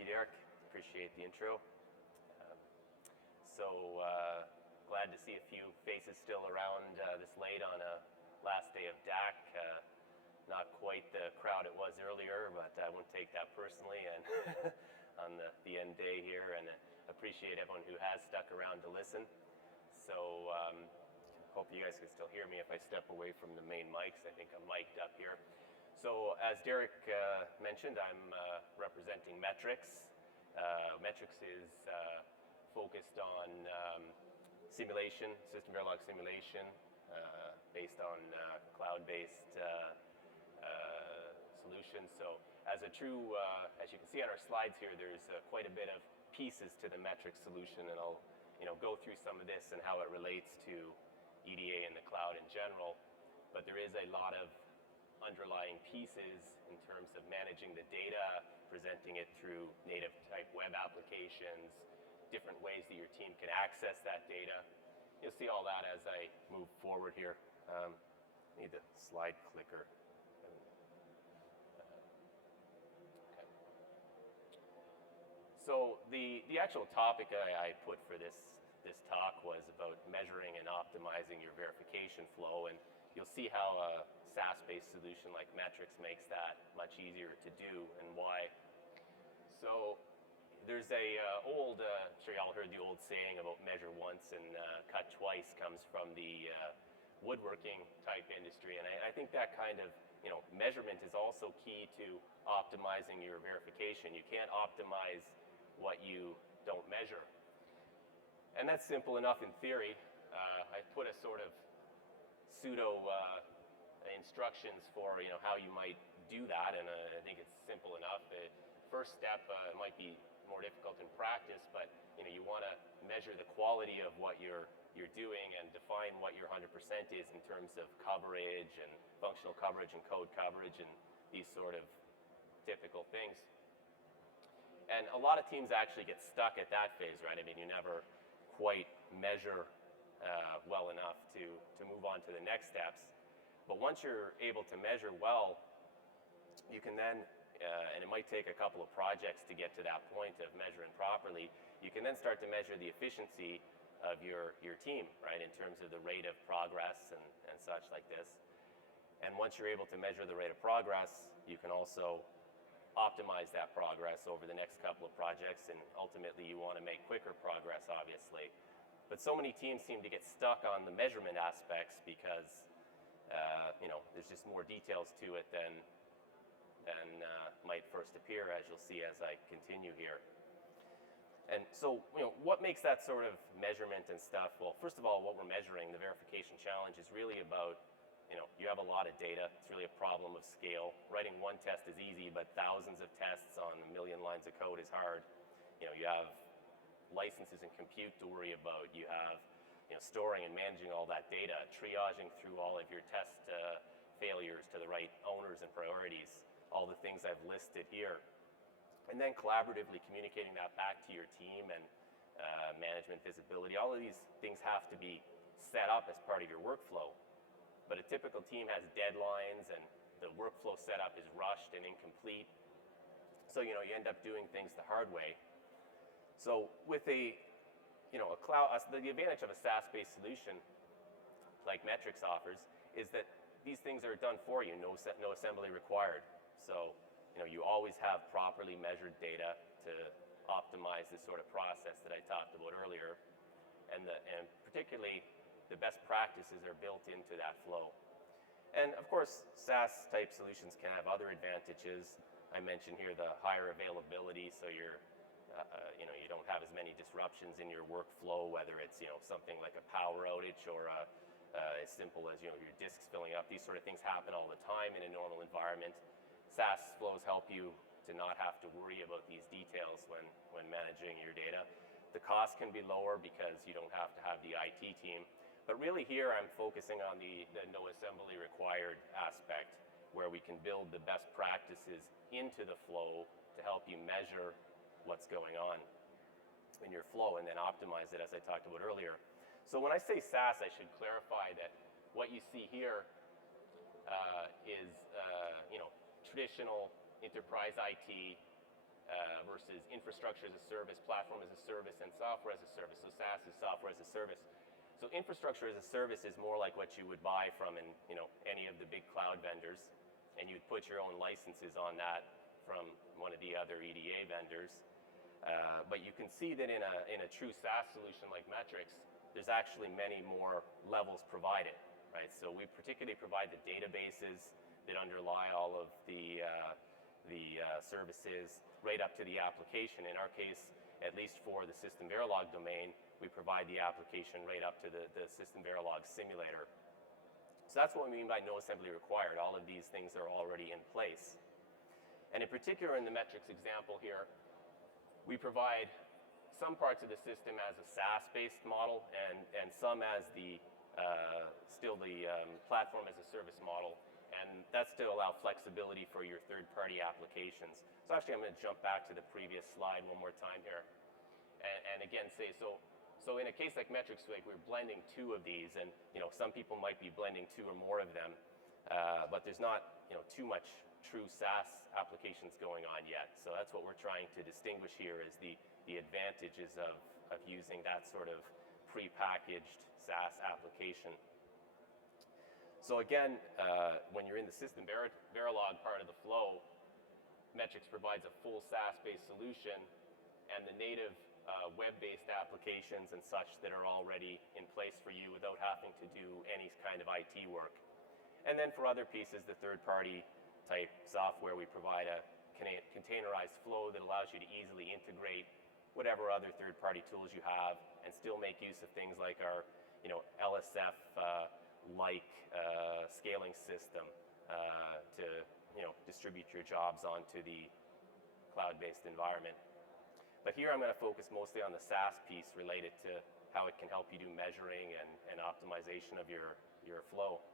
you, Derek. Appreciate the intro. Glad to see a few faces still around this late on a last day of DAC. Not quite the crowd it was earlier, but I won't take that personally and on the end day here, and appreciate everyone who has stuck around to listen. Hope you guys can still hear me if I step away from the main mics. I think I'm mic'd up here. So as Derek mentioned, I'm representing Metrics. Metrics is focused on simulation, system Verilog simulation, based on cloud-based solutions. So as a true, as you can see on our slides here, there's quite a bit of pieces to the Metrics solution, and I'll go through some of this and how it relates to EDA and the cloud in general. But there is a lot of underlying pieces in terms of managing the data, presenting it through native type web applications, different ways that your team can access that data. You'll see all that as I move forward here. Need the slide clicker. Okay. So the actual topic I put for this talk was about measuring and optimizing your verification flow, and you'll see how a SAS-based solution like Metrics makes that much easier to do and why. So there's a old, I'm sure y'all heard the old saying about measure once and cut twice, comes from the woodworking type industry, and I think that kind of measurement is also key to optimizing your verification. You can't optimize what you don't measure. And that's simple enough in theory. I put a sort of pseudo instructions for how you might do that, and I think it's simple enough. First step might be more difficult in practice, but you want to measure the quality of what you're doing and define what your 100% is in terms of coverage and functional coverage and code coverage and these sort of typical things. And a lot of teams actually get stuck at that phase, right? I mean, you never quite measure well enough to move on to the next steps. But once you're able to measure well, you can then, and it might take a couple of projects to get to that point of measuring properly, you can then start to measure the efficiency of your team, right, in terms of the rate of progress and such like this. And once you're able to measure the rate of progress, you can also optimize that progress over the next couple of projects, and ultimately you want to make quicker progress, obviously. But so many teams seem to get stuck on the measurement aspects because there's just more details to it than might first appear, as you'll see as I continue here. And so, what makes that sort of measurement and stuff? Well, first of all, what we're measuring, the verification challenge, is really about you have a lot of data. It's really a problem of scale. Writing one test is easy, but thousands of tests on a million lines of code is hard. You have licenses and compute to worry about. You have storing and managing all that data, triaging through all of your test failures to the right owners and priorities, all the things I've listed here. And then collaboratively communicating that back to your team and management visibility. All of these things have to be set up as part of your workflow. But a typical team has deadlines, and the workflow setup is rushed and incomplete. So you end up doing things the hard way. So with a cloud, the advantage of a SAS-based solution like Metrics offers is that these things are done for you, no assembly required. So you always have properly measured data to optimize this sort of process that I talked about earlier, and particularly the best practices are built into that flow. And of course, SAS type solutions can have other advantages. I mentioned here the higher availability, so you don't have as many disruptions in your workflow, whether it's something like a power outage or as simple as your disks filling up. These sort of things happen all the time in a normal environment. SAS flows help you to not have to worry about these details when managing your data. The cost can be lower because you don't have to have the IT team. But really here I'm focusing on the no assembly required aspect, where we can build the best practices into the flow to help you measure what's going on in your flow and then optimize it, as I talked about earlier. So when I say SAS, I should clarify that what you see here is traditional enterprise IT versus versus infrastructure as a service, platform as a service, and software as a service. So SaaS is software as a service. So infrastructure as a service is more like what you would buy from any of the big cloud vendors, and you'd put your own licenses on that from one of the other EDA vendors. But you can see that in a true SaaS solution like Metrics, there's actually many more levels provided, right? So we particularly provide the databases that underlie all of the services right up to the application. In our case, at least for the System Verilog domain, we provide the application right up to the System Verilog simulator. So that's what we mean by no assembly required. All of these things are already in place. And in particular, in the Metrics example here, we provide some parts of the system as a SaaS-based model and some as still the platform as a service model. And that's to allow flexibility for your third-party applications. So actually, I'm going to jump back to the previous slide one more time here. And again, say, so in a case like Metrics, like we're blending two of these, and some people might be blending two or more of them, but there's not too much true SaaS applications going on yet. So that's what we're trying to distinguish here is the advantages of using that sort of pre-packaged SaaS application. So again, when you're in the System Verilog part of the flow, Metrics provides a full SaaS-based solution, and the native web-based applications and such that are already in place for you without having to do any kind of IT work. And then for other pieces, the third-party type software, we provide a containerized flow that allows you to easily integrate whatever other third-party tools you have and still make use of things like our LSF scaling system to distribute your jobs onto the cloud-based environment. But here I'm going to focus mostly on the SaaS piece related to how it can help you do measuring and optimization of your flow.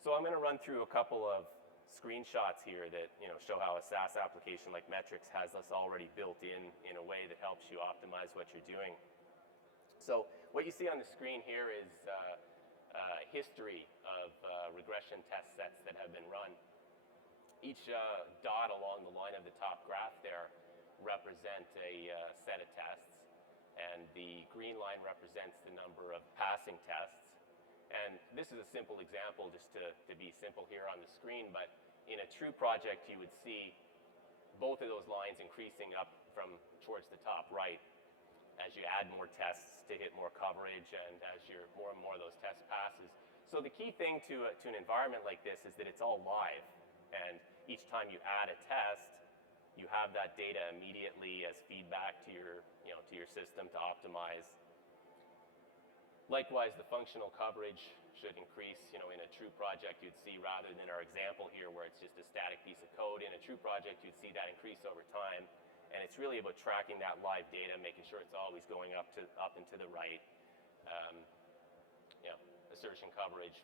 So I'm going to run through a couple of screenshots here that show how a SaaS application like Metrics has this already built in a way that helps you optimize what you're doing. So what you see on the screen here is history of regression test sets that have been run. Each dot along the line of the top graph there represent a set of tests, and the green line represents the number of passing tests. And this is a simple example, just to be simple here on the screen, but in a true project, you would see both of those lines increasing up from towards the top right as you add more tests to hit more coverage and as more and more of those tests passes. So the key thing to an environment like this is that it's all live. And each time you add a test, you have that data immediately as feedback to your system to optimize. Likewise, the functional coverage should increase. In a true project, you'd see rather than our example here where it's just a static piece of code, in a true project, you'd see that increase over time. And it's really about tracking that live data, making sure it's always going up and to the right. Assertion coverage,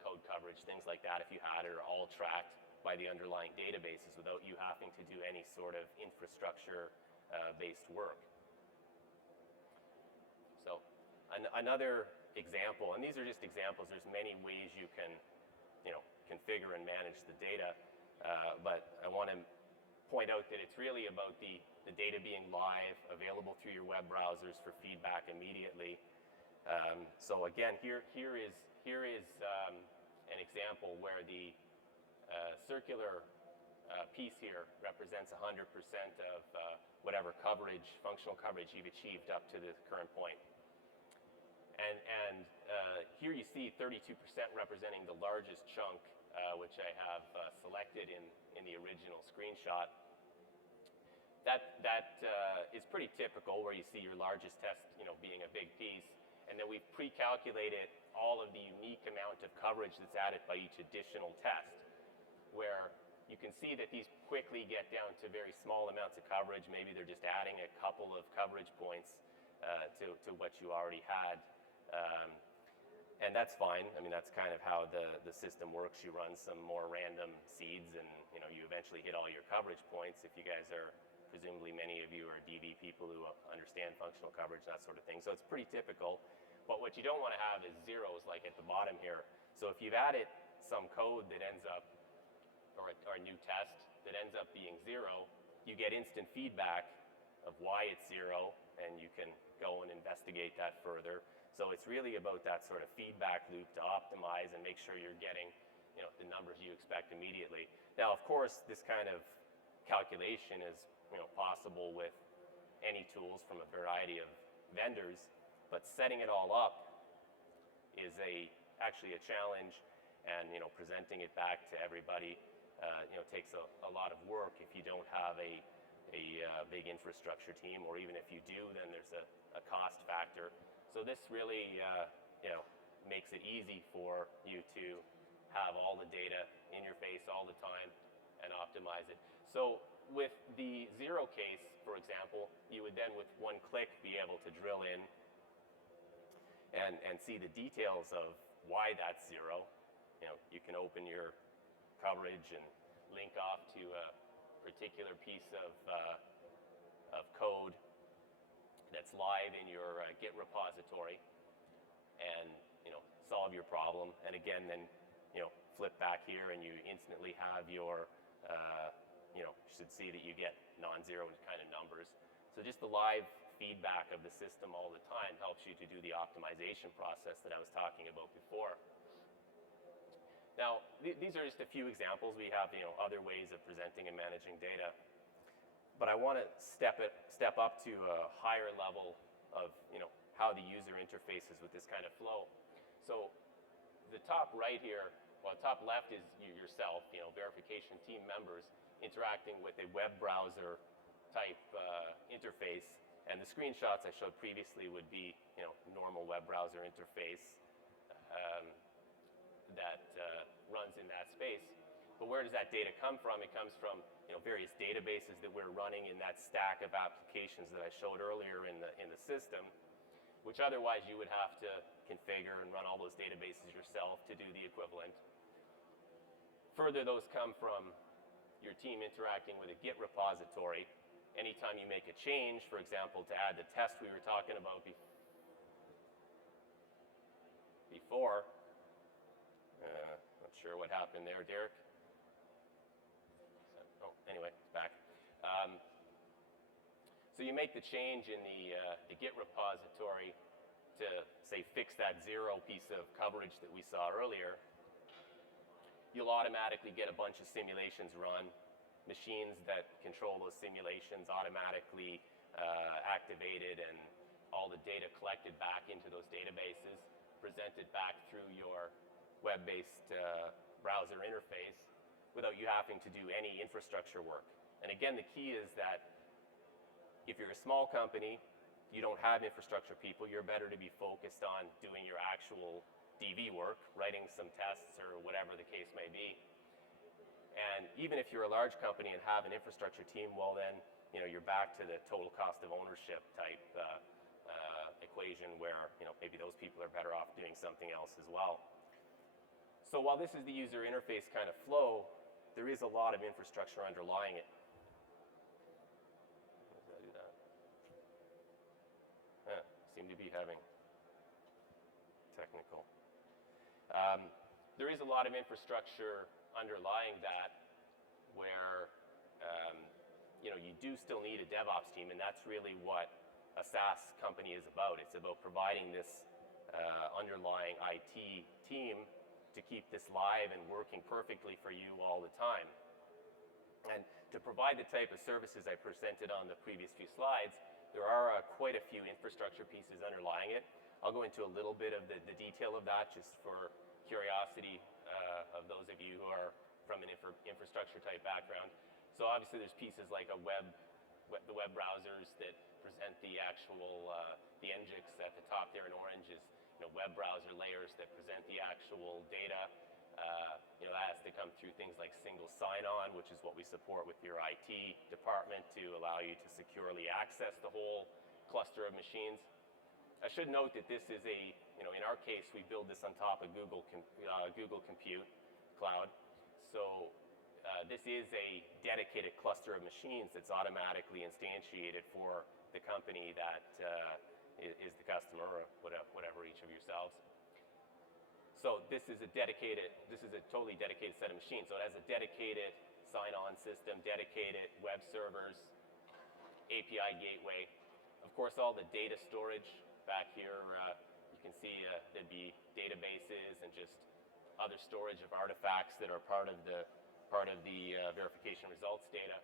code coverage, things like that, if you had it, are all tracked by the underlying databases without you having to do any sort of infrastructure-based work. So another example, and these are just examples, there's many ways you can configure and manage the data, but I want to point out that it's really about the data being live, available through your web browsers for feedback immediately. So again, here is an example where the circular piece here represents 100% of whatever coverage, functional coverage you've achieved up to the current point. And here you see 32% representing the largest chunk, which I have selected in the original screenshot. That is pretty typical, where you see your largest test, being a big piece, and then we've pre-calculated all of the unique amount of coverage that's added by each additional test, where you can see that these quickly get down to very small amounts of coverage. Maybe they're just adding a couple of coverage points to what you already had. And that's fine. I mean, that's kind of how the system works. You run some more random seeds and you eventually hit all your coverage points. If you guys are, presumably many of you are DV people who understand functional coverage, that sort of thing. So it's pretty typical. But what you don't want to have is zeros like at the bottom here. So if you've added some code that ends up, or a new test that ends up being 0, you get instant feedback of why it's 0, and you can go and investigate that further. So it's really about that sort of feedback loop to optimize and make sure you're getting, the numbers you expect immediately. Now, of course, this kind of calculation is, possible with any tools from a variety of vendors, but setting it all up is actually a challenge, and presenting it back to everybody, takes a lot of work if you don't have a big infrastructure team, or even if you do, then there's a cost factor. So this really, makes it easy for you to have all the data in your face all the time and optimize it. So with the 0 case, for example, you would then with one click be able to drill in and see the details of why that's 0. You can open your coverage and link off to a particular piece of code that's live in your Git repository, and solve your problem. And again, then flip back here, and you instantly have your you should see that you get non-zero kind of numbers. So just the live feedback of the system all the time helps you to do the optimization process that I was talking about before. Now, these are just a few examples. We have other ways of presenting and managing data, but I want to step up to a higher level of how the user interfaces with this kind of flow. So the top right here, well, top left is yourself, verification team members interacting with a web browser type interface, and the screenshots I showed previously would be normal web browser interface that runs in that space. But where does that data come from? It comes from various databases that we're running in that stack of applications that I showed earlier in the system, which otherwise you would have to configure and run all those databases yourself to do the equivalent. Further, those come from your team interacting with a Git repository. Anytime you make a change, for example, to add the test we were talking about before, not sure what happened there, Derek. Oh, anyway, it's back. So you make the change in the Git repository to, say, fix that 0 piece of coverage that we saw earlier. You'll automatically get a bunch of simulations run. Machines that control those simulations automatically activated, and all the data collected back into those databases, presented back through your web-based browser interface without you having to do any infrastructure work. And again, the key is that if you're a small company, you don't have infrastructure people, you're better to be focused on doing your actual DV work, writing some tests or whatever the case may be. And even if you're a large company and have an infrastructure team, well then, you're back to the total cost of ownership type equation where, maybe those people are better off doing something else as well. So while this is the user interface kind of flow, there is a lot of infrastructure underlying it. How does that do that? Seem to be having technical. There is a lot of infrastructure underlying that where you do still need a DevOps team, and that's really what a SaaS company is about. It's about providing this underlying IT team to keep this live and working perfectly for you all the time. And to provide the type of services I presented on the previous few slides, there are quite a few infrastructure pieces underlying it. I'll go into a little bit of the detail of that just for curiosity of those of you who are from an infrastructure type background. So obviously there's pieces like the web browsers that present the actual, the NGIX at the top there in orange is web browser layers that present the actual data. That has to come through things like single sign-on, which is what we support with your IT department to allow you to securely access the whole cluster of machines. I should note that this is in our case, we build this on top of Google Compute Cloud. So this is a dedicated cluster of machines that's automatically instantiated for the company that is the customer, or whatever each of yourselves. So this is a totally dedicated set of machines. So it has a dedicated sign-on system, dedicated web servers, API gateway. Of course, all the data storage back here, you can see there'd be databases and just other storage of artifacts that are part of the verification results data.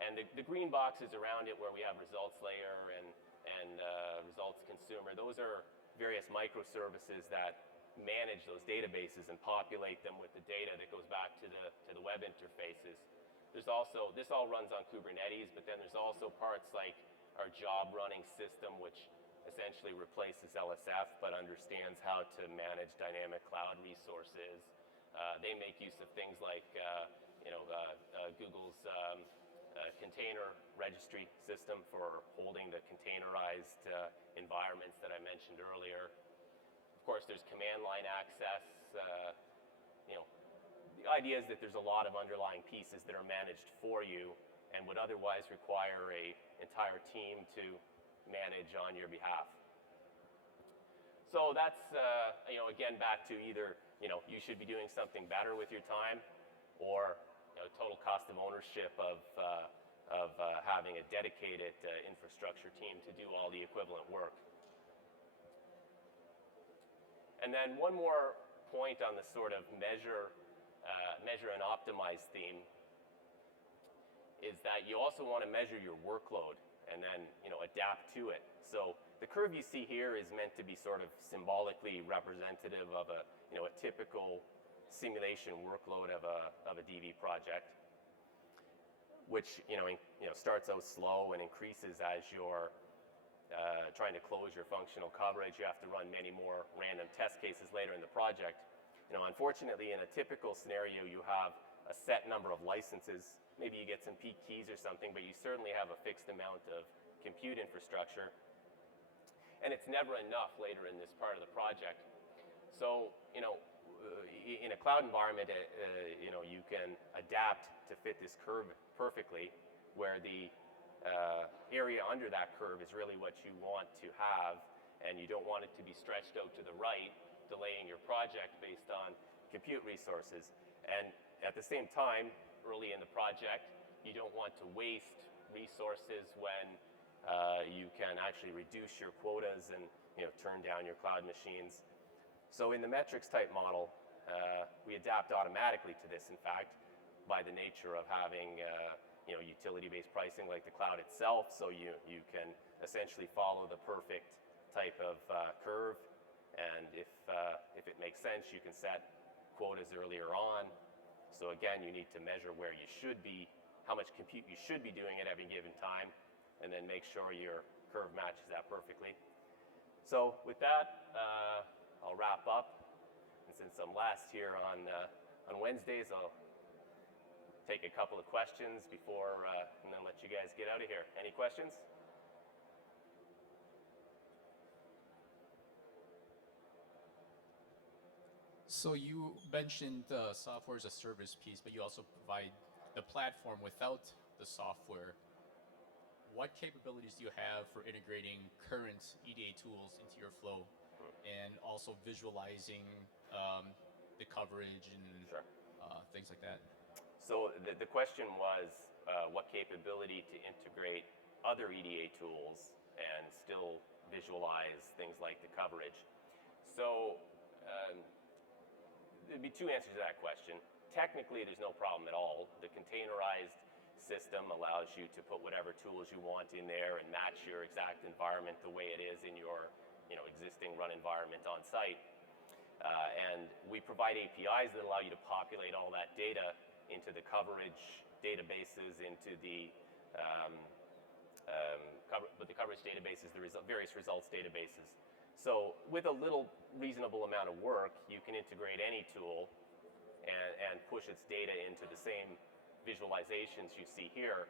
And the green boxes around it where we have results layer and results consumer, those are various microservices that manage those databases and populate them with the data that goes back to the web interfaces. There's also, this all runs on Kubernetes, but then there's also parts like our job running system, which essentially replaces LSF but understands how to manage dynamic cloud resources. They make use of things like Google's container registry system for holding the containerized environments that I mentioned earlier. Of course, there's command line access. The idea is that there's a lot of underlying pieces that are managed for you and would otherwise require an entire team to manage on your behalf. So that's, again, back to either, you should be doing something better with your time, or total cost of ownership of having a dedicated infrastructure team to do all the equivalent work. And then one more point on the sort of measure and optimize theme is that you also want to measure your workload and then adapt to it. So the curve you see here is meant to be sort of symbolically representative of a typical simulation workload of a DV project, which starts out slow and increases as you're trying to close your functional coverage. You have to run many more random test cases later in the project. Unfortunately, in a typical scenario, you have a set number of licenses. Maybe you get some peak keys or something, but you certainly have a fixed amount of compute infrastructure. And it's never enough later in this part of the project. So, in a cloud environment, you can adapt to fit this curve perfectly, where the area under that curve is really what you want to have, and you don't want it to be stretched out to the right, delaying your project based on compute resources. And at the same time, early in the project, you don't want to waste resources when you can actually reduce your quotas and turn down your cloud machines. So in the metrics type model, we adapt automatically to this, in fact, by the nature of having utility-based pricing like the cloud itself, so you can essentially follow the perfect type of curve, and if it makes sense, you can set quotas earlier on. So again, you need to measure where you should be, how much compute you should be doing at every given time, and then make sure your curve matches that perfectly. So with that, I'll wrap up. And since I'm last here on Wednesdays, I'll take a couple of questions before, and then let you guys get out of here. Any questions? So you mentioned the software as a service piece, but you also provide the platform without the software. What capabilities do you have for integrating current EDA tools into your flow, and also visualizing the coverage and Sure. Things like that? So the question was what capability to integrate other EDA tools and still visualize things like the coverage. So there'd be two answers to that question. Technically, there's no problem at all. The containerized system allows you to put whatever tools you want in there and match your exact environment the way it is in your existing run environment on site. And we provide APIs that allow you to populate all that data into the coverage databases, into the coverage databases, the various results databases. So with a little reasonable amount of work, you can integrate any tool and push its data into the same visualizations you see here.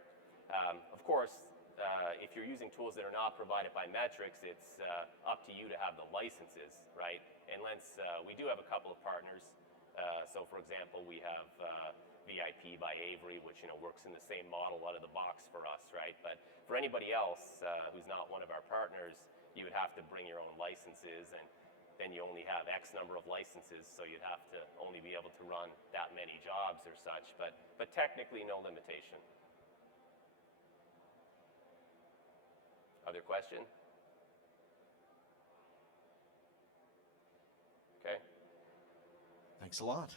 Of course, if you're using tools that are not provided by metrics, it's up to you to have the licenses, right? And we do have a couple of partners. So for example, we have VIP by Avery, which works in the same model out of the box for us, right? But for anybody else who's not one of our partners, you would have to bring your own licenses, and then you only have X number of licenses, so you'd have to only be able to run that many jobs or such, but technically no limitation. Other question? Okay. Thanks a lot.